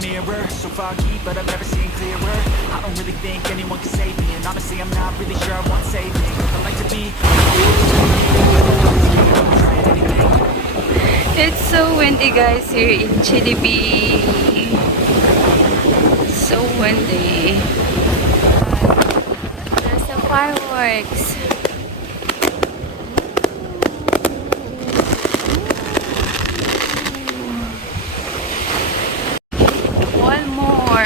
the mirror, so foggy, but I've never seen clearer. I don't really think anyone can save me, and honestly I'm not really sure I want saving. I like to be It's so windy, guys, here in TSILIVI. So windy. There's the fireworks. One more.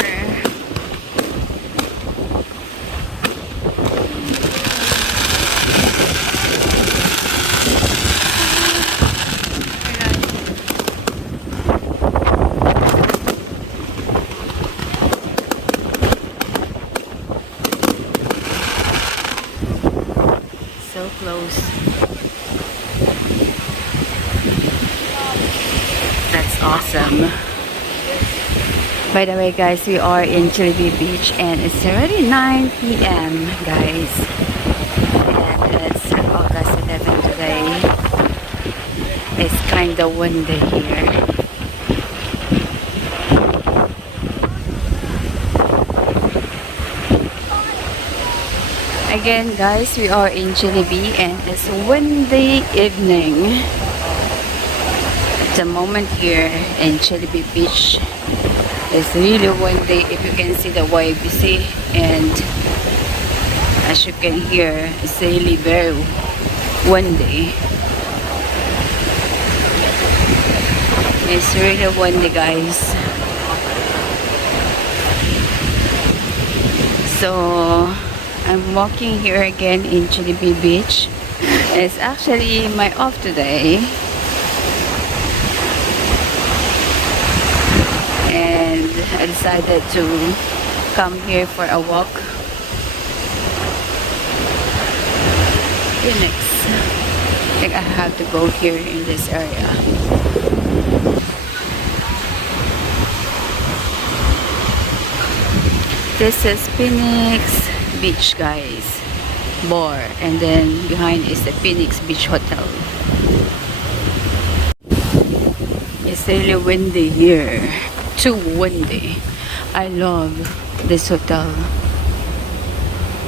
So close. That's awesome. By the way, guys, we are in TSILIVI Beach and it's already 9 p.m. guys. And it's August 11 today. It's kinda windy here. Again, guys, we are in TSILIVI and it's a windy evening. At the moment here in TSILIVI Beach, it's really windy. If you can see the wave, you see, and as you can hear, it's really very windy. It's really windy, guys. So I'm walking here again in TSILIVI Beach. It's actually my off today. And I decided to come here for a walk. Phoenix. I think I have to go here in this area. This is Phoenix Beach, guys. Bar. And then behind is the Phoenix Beach Hotel. It's really windy here. Too windy. I love this hotel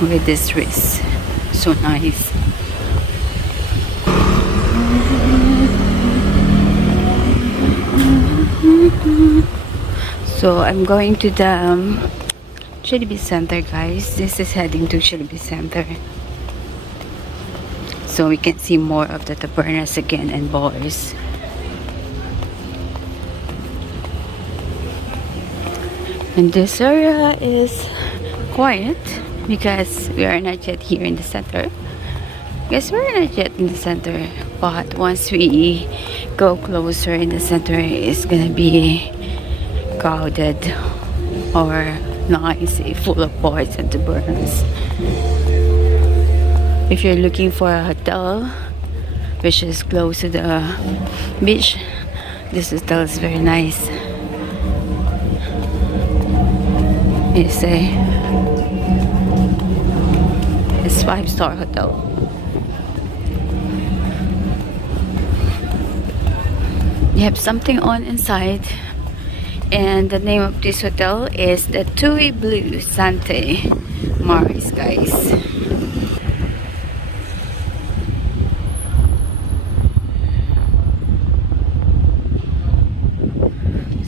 with this wrist. So nice. So I'm going to the TSILIVI Center, guys. This is heading to TSILIVI Center. So we can see more of the tabernas again and bars. And this area is quiet because we are not yet here in the center. Yes, we're not yet in the center, but once we go closer in the center, it's gonna be crowded or nice, full of bars and tabernas. If you're looking for a hotel which is close to the beach, this hotel is very nice. It's a 5-star hotel. You have something on inside, and the name of this hotel is the Tui Blue Sante Maris, guys.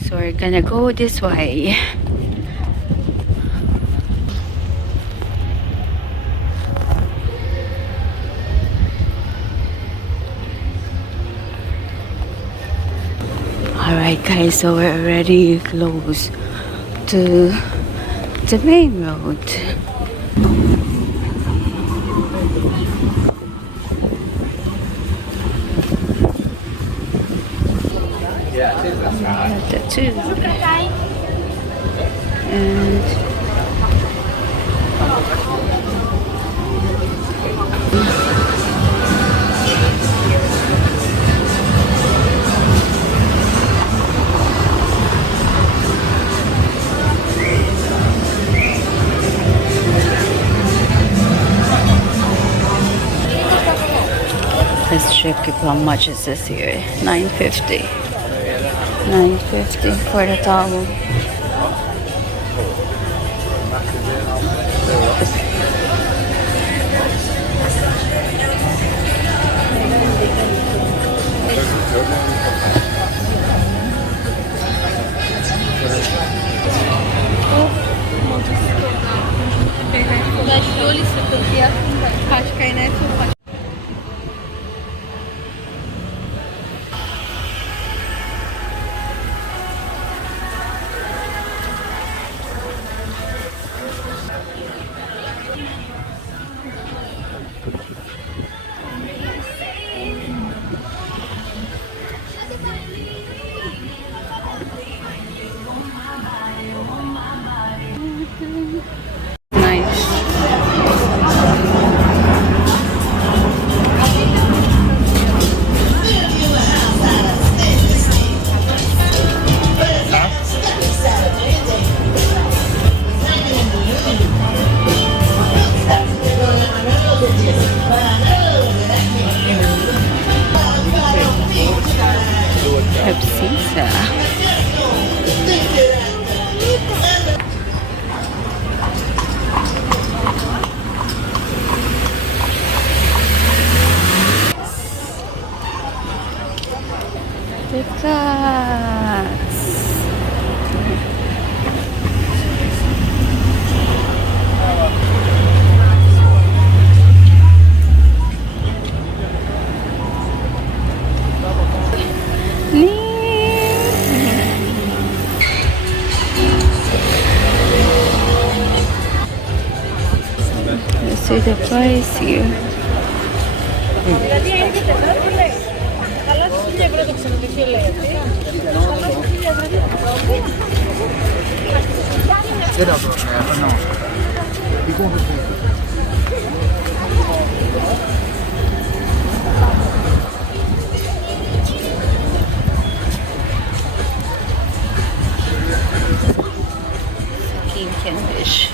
So we're gonna go this way. Alright, guys, so we're already close to the main road. The two. And let's check how much is this here. $9.50. $9.50 for the towel. Nice. Pepsi. Dekat. Let's see the price here. King and fish.